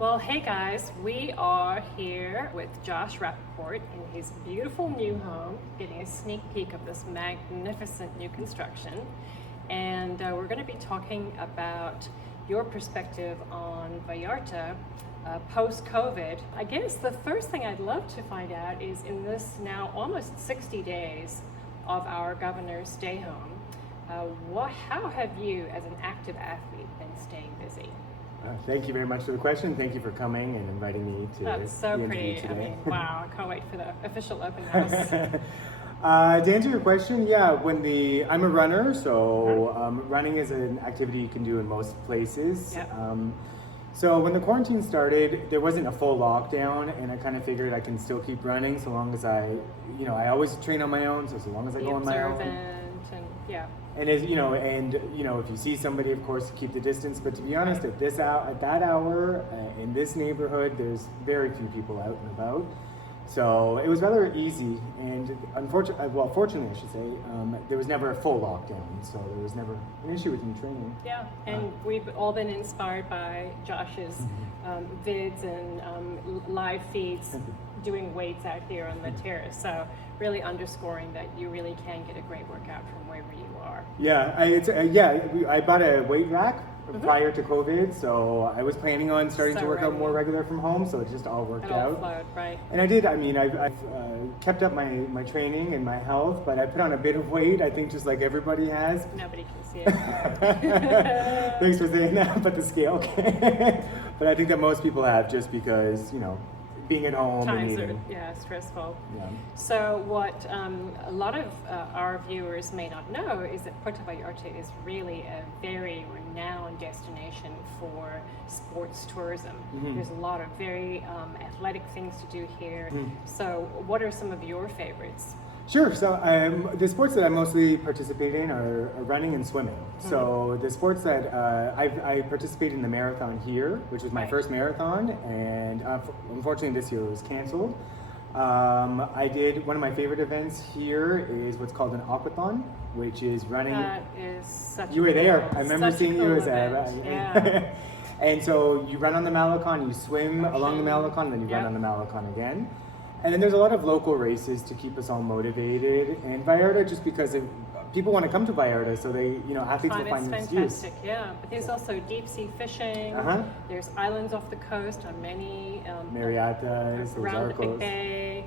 Well, hey guys, we are here with Josh Rappaport in his beautiful new home, getting a sneak peek of this magnificent new construction. And we're going to be talking about your perspective on Vallarta post-COVID. I guess the first thing I'd love to find out is in this now almost 60 days of our governor's stay home, how have you as an active athlete been staying busy? Thank you very much for the question. Thank you for coming and inviting me to That's so the pretty. interview today. I mean, wow, I can't wait for the official open house. To answer your question, yeah, I'm a runner, so running is an activity you can do in most places. Yep. So when the quarantine started, there wasn't a full lockdown, and I kind of figured I can still keep running so long as I always train on my own, so long as I Be go on my own. observant and yeah. And if you see somebody, of course, keep the distance. But to be honest, at that hour, in this neighborhood, there's very few people out and about. So it was rather easy, and fortunately, I should say, there was never a full lockdown, so there was never an issue with me training. Yeah, and we've all been inspired by Josh's vids and live feeds doing weights out here on the terrace. So really underscoring that you really can get a great workout from wherever you are. Yeah, I bought a weight rack prior to COVID, so I was planning on starting to work out more regular from home, so it just all worked out. It all flowed, right? And I did. I mean, I've kept up my training and my health, but I put on a bit of weight, I think just like everybody has. Nobody can see it. Thanks for saying that, but the scale can. But I think that most people have, just because, being at home Times and are stressful. Yeah. So what a lot of our viewers may not know is that Puerto Vallarta is really a very renowned destination for sports tourism. Mm-hmm. There's a lot of very athletic things to do here. So what are some of your favorites? Sure. So the sports that I mostly participate in are running and swimming. So the sports that I participated in the marathon here, which was my first marathon, and unfortunately this year it was canceled. I did one of my favorite events here is what's called an aquathon, which is running. That is such. You were there. I remember seeing you as Yeah. And so you run on the Malecon, you swim along the Malecon, then you run on the Malecon again. And then there's a lot of local races to keep us all motivated. And Vallarta, just because people want to come to Vallarta, so they, athletes will find an excuse. It's fantastic, yeah. But there's also deep sea fishing. There's islands off the coast on many. Mariatas, around the Big Arcos. Bay,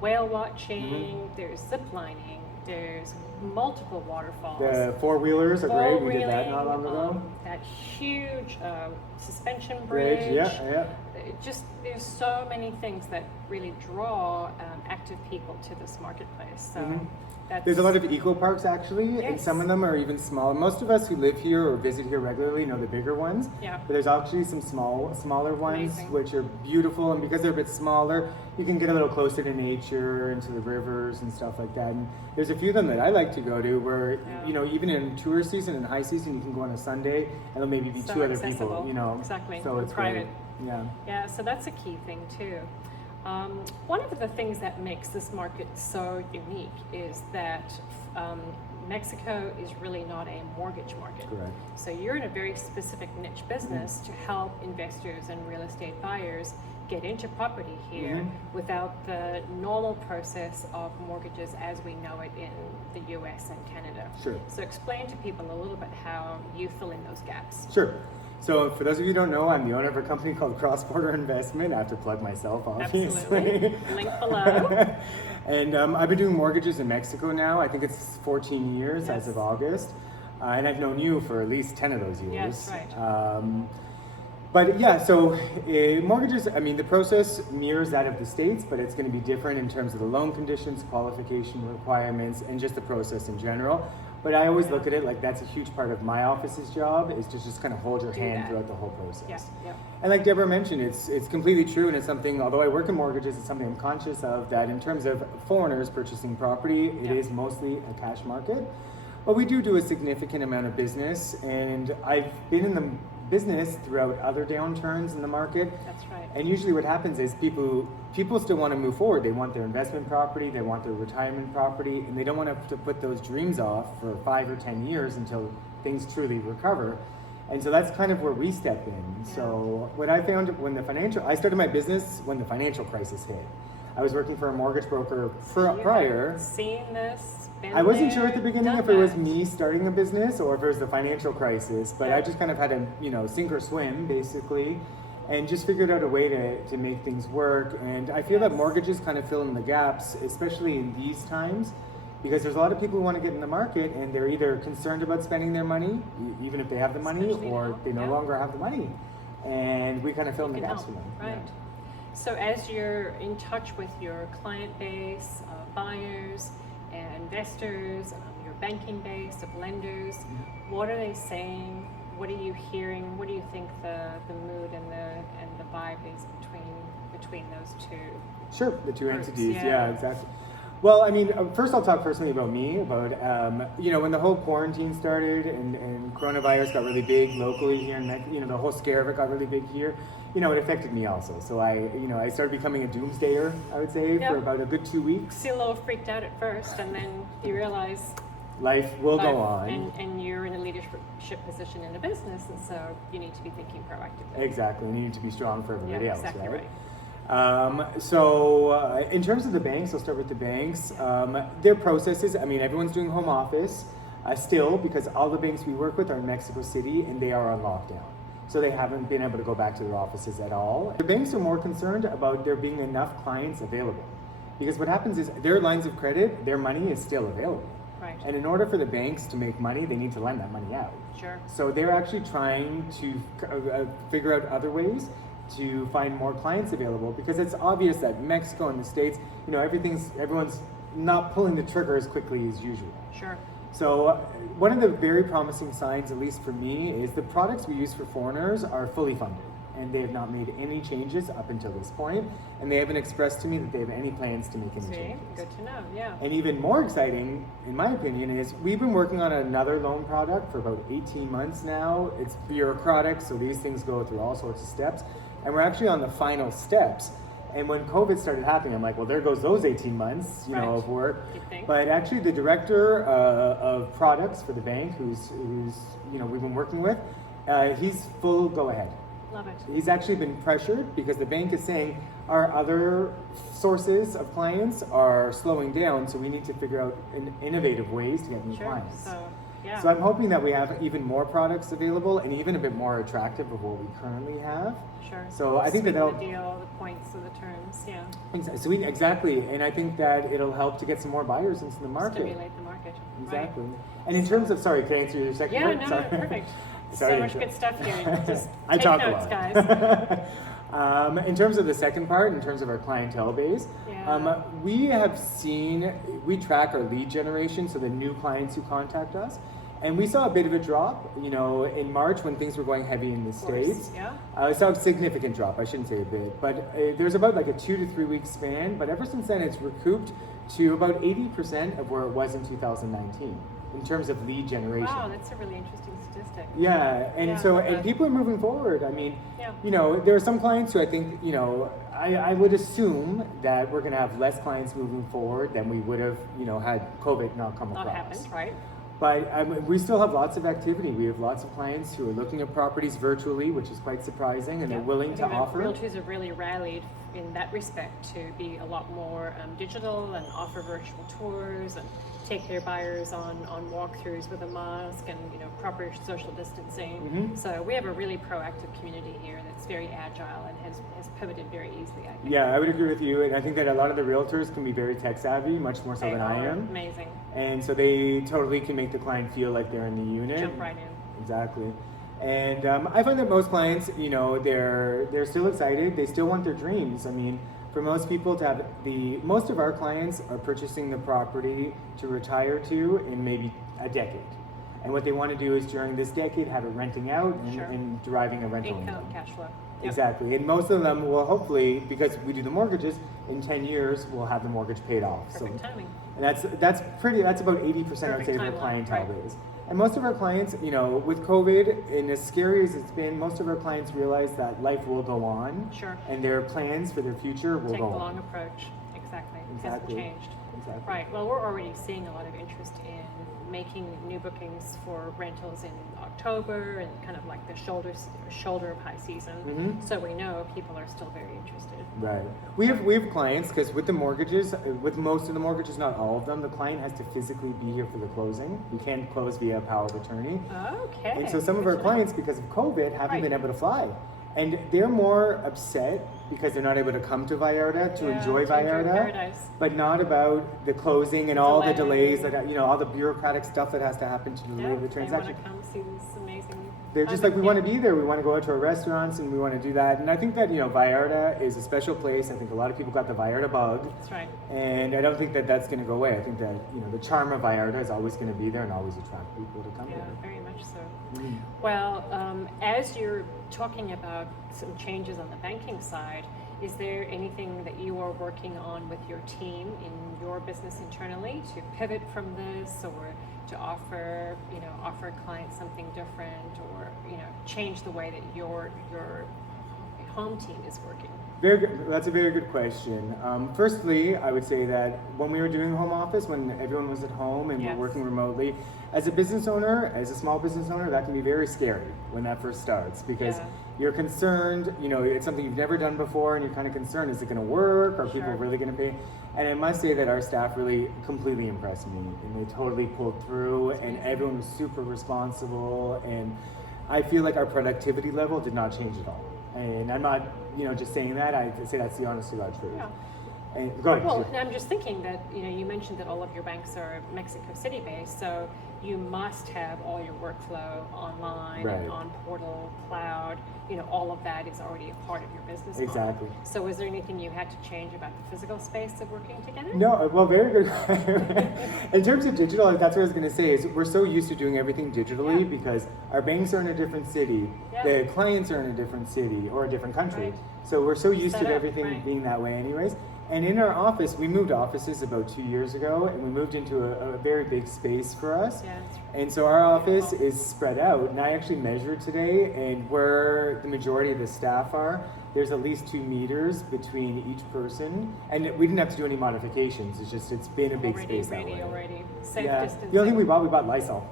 whale watching. There's zip lining. There's multiple waterfalls. The four-wheelers are great. We did that not long ago. That huge suspension bridge. Yeah. There's so many things that really draw active people to this marketplace. So there's a lot of eco parks actually, and some of them are even small. Most of us who live here or visit here regularly know the bigger ones. Yeah. But there's actually some smaller ones. Amazing. Which are beautiful, and because they're a bit smaller, you can get a little closer to nature and to the rivers and stuff like that. And there's a few of them that I like to go to where even in tourist season and high season, you can go on a Sunday and there'll maybe be so two other accessible. people. Exactly. So it's private. Great. Yeah. Yeah, so that's a key thing too. One of the things that makes this market so unique is that Mexico is really not a mortgage market. Correct. So you're in a very specific niche business to help investors and real estate buyers get into property here without the normal process of mortgages as we know it in the US and Canada. Sure. So explain to people a little bit how you fill in those gaps. Sure. So for those of you who don't know, I'm the owner of a company called Cross Border Investment. I have to plug myself, obviously. Absolutely. Link below. And I've been doing mortgages in Mexico now. I think it's 14 years as of August. And I've known you for at least 10 of those years. Yes, right. But yeah, so mortgages, I mean, the process mirrors that of the States, but it's going to be different in terms of the loan conditions, qualification requirements, and just the process in general. But I always look at it like that's a huge part of my office's job, is to just kind of hold your hand throughout the whole process. Yeah. And like Deborah mentioned, it's completely true, and it's something, although I work in mortgages, it's something I'm conscious of, that in terms of foreigners purchasing property, it is mostly a cash market. But we do a significant amount of business, and I've been in the business throughout other downturns in the market. That's right. And usually what happens is people still want to move forward. They want their investment property, they want their retirement property, and they don't want to put those dreams off for 5 or 10 years until things truly recover. And so that's kind of where we step in. So what I found I started my business when the financial crisis hit. I was working for a mortgage broker prior. Seen this? I wasn't sure at the beginning if it was that. me starting a business or if it was the financial crisis, but I just kind of had to, sink or swim basically, and just figured out a way to make things work. And I feel that mortgages kind of fill in the gaps, especially in these times, because there's a lot of people who want to get in the market and they're either concerned about spending their money, even if they have the money, or they no longer have the money. And we kind of fill in the gaps for them. Right. Yeah. So as you're in touch with your client base, buyers, investors, your banking base of lenders, what are they saying? What are you hearing? What do you think the mood and the vibe is between those two? Sure, the two groups? entities. Yeah, exactly. Well, I mean, first I'll talk personally about me, about, when the whole quarantine started and coronavirus got really big locally here, and the whole scare of it got really big here, it affected me also. So I started becoming a doomsdayer, I would say, for about a good 2 weeks. See, a little freaked out at first, and then you realize life will go on. And you're in a leadership position in a business, and so you need to be thinking proactively. Exactly, you need to be strong for everybody else, exactly right. In terms of the banks, I'll start with the banks. Their processes, everyone's doing home office still, because all the banks we work with are in Mexico City and they are on lockdown. So they haven't been able to go back to their offices at all. The banks are more concerned about there being enough clients available, because what happens is their lines of credit, their money is still available. Right. And in order for the banks to make money, they need to lend that money out. Sure. So they're actually trying to figure out other ways to find more clients available, because it's obvious that Mexico and the States, everyone's not pulling the trigger as quickly as usual. Sure. So one of the very promising signs, at least for me, is the products we use for foreigners are fully funded, and they have not made any changes up until this point, and they haven't expressed to me that they have any plans to make any changes. Good to know, yeah. And even more exciting, in my opinion, is we've been working on another loan product for about 18 months now. It's bureaucratic, so these things go through all sorts of steps, and we're actually on the final steps. And when COVID started happening, I'm like, well, there goes those 18 months, of work. But actually, the director of products for the bank, who's we've been working with, he's full go ahead. Love it. He's actually been pressured because the bank is saying our other sources of clients are slowing down, so we need to figure out innovative ways to get new clients. So I'm hoping that we have even more products available and even a bit more attractive of what we currently have. Sure. So I think the deal, the points of the terms, Exactly, and I think that it'll help to get some more buyers into the market. Stimulate the market. Exactly. Right. And in terms of, sorry, can I answer your second part? No, perfect. Sorry, so much good stuff here. Just I take talk notes, a lot. guys. In terms of the second part, in terms of our clientele base, we track our lead generation, so the new clients who contact us. And we saw a bit of a drop, in March when things were going heavy in the States. We saw a significant drop, I shouldn't say a bit, but there's about like a 2 to 3 week span, but ever since then it's recouped to about 80% of where it was in 2019 in terms of lead generation. Wow, that's a really interesting statistic. Yeah, and people are moving forward. There are some clients who I think, I would assume that we're going to have less clients moving forward than we would have, had COVID not come across. Not happened, right? But we still have lots of activity. We have lots of clients who are looking at properties virtually, which is quite surprising, and they're willing to offer. Realtors have really rallied in that respect to be a lot more digital and offer virtual tours and take their buyers on walkthroughs with a mask and proper social distancing. Mm-hmm. So we have a really proactive community here that's very agile and has pivoted very easily, I think. Yeah, I would agree with you, and I think that a lot of the realtors can be very tech savvy, much more so than I am. Amazing. And so they totally can make the client feel like they're in the unit. Jump right in. Exactly. And I find that most clients, they're still excited. They still want their dreams. For most people to have most of our clients are purchasing the property to retire to in maybe a decade. And what they want to do is during this decade have it renting out and deriving a rental income. Cash flow. Yep. Exactly. And most of them will hopefully, because we do the mortgages, in 10 years we'll have the mortgage paid off. Perfect timing. And that's about 80% I'd say of our clientele base. And most of our clients, with COVID, and as scary as it's been, most of our clients realize that life will go on. Sure. And their plans for their future will go on. Take the long approach. Exactly. It hasn't changed. Exactly. Right. Well, we're already seeing a lot of interest in making new bookings for rentals in October and kind of like the shoulder of high season. So we know people are still very interested. Right. We have clients, because with the mortgages, with most of the mortgages, not all of them, the client has to physically be here for the closing. We can't close via power of attorney. Okay. And so some of our clients, because of COVID, haven't been able to fly. And they're more upset because they're not able to come to Vallarta to enjoy Vallarta, but not about the closing and all the delays that, all the bureaucratic stuff that has to happen to delay the transaction. They want to come see this amazing. They're just like, we want to be there. We want to go out to our restaurants and we want to do that. And I think that, Vallarta is a special place. I think a lot of people got the Vallarta bug. That's right. And I don't think that that's going to go away. I think that, the charm of Vallarta is always going to be there and always attract people to come here. Yeah, very much so. Well, as you're talking about some changes on the banking side, is there anything that you are working on with your team in your business internally to pivot from this, or to offer clients something different, or change the way that your home team is working? Very good. That's a very good question. Firstly, I would say that when we were doing home office, when everyone was at home and we're working remotely, as a business owner, as a small business owner, that can be very scary when that first starts, because you're concerned, it's something you've never done before, and you're kind of concerned, is it going to work? Are people really going to pay? And I must say that our staff really completely impressed me, and they totally pulled through, and everyone was super responsible, and I feel like our productivity level did not change at all. And I'm not, just saying that. I say that's the honest to God truth. Yeah. And go ahead. Well, I'm just thinking that you mentioned that all of your banks are Mexico City based, so you must have all your workflow online and on portal, cloud. All of that is already a part of your business model. Exactly. So, is there anything you had to change about the physical space of working together? No. Well, very good. In terms of digital, that's what I was going to say. Is we're so used to doing everything digitally because our banks are in a different city, the clients are in a different city or a different country. So we're so used to everything being that way, anyways. And in our office, we moved offices about 2 years ago, and we moved into a very big space for us. Yeah, that's right. And so our office is spread out, and I actually measured today, and where the majority of the staff are, there's at least 2 meters between each person, and we didn't have to do any modifications. It's been a big space that way. Already. Safe distancing. The only thing we bought Lysol.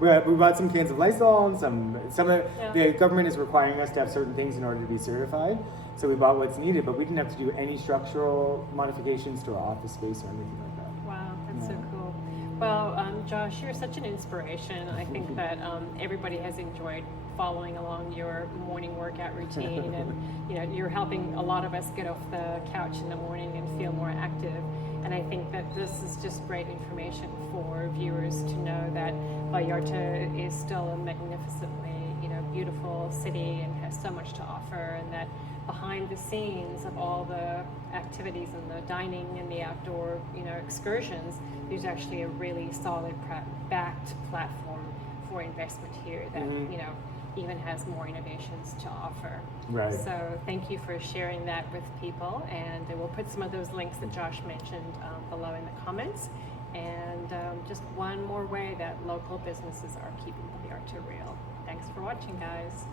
we bought some cans of Lysol, and some of the government is requiring us to have certain things in order to be certified. So we bought what's needed, but we didn't have to do any structural modifications to our office space or anything like that. Wow, that's so cool. Well, Josh, you're such an inspiration. I think that everybody has enjoyed following along your morning workout routine, and you're helping a lot of us get off the couch in the morning and feel more active. And I think that this is just great information for viewers to know that Vallarta is still a magnificently, beautiful city and has so much to offer, and that behind the scenes of all the activities and the dining and the outdoor, excursions, there's actually a really solid backed platform for investment here that, even has more innovations to offer. Right. So thank you for sharing that with people, and we'll put some of those links that Josh mentioned below in the comments. And just one more way that local businesses are keeping Vallarta real. Thanks for watching, guys.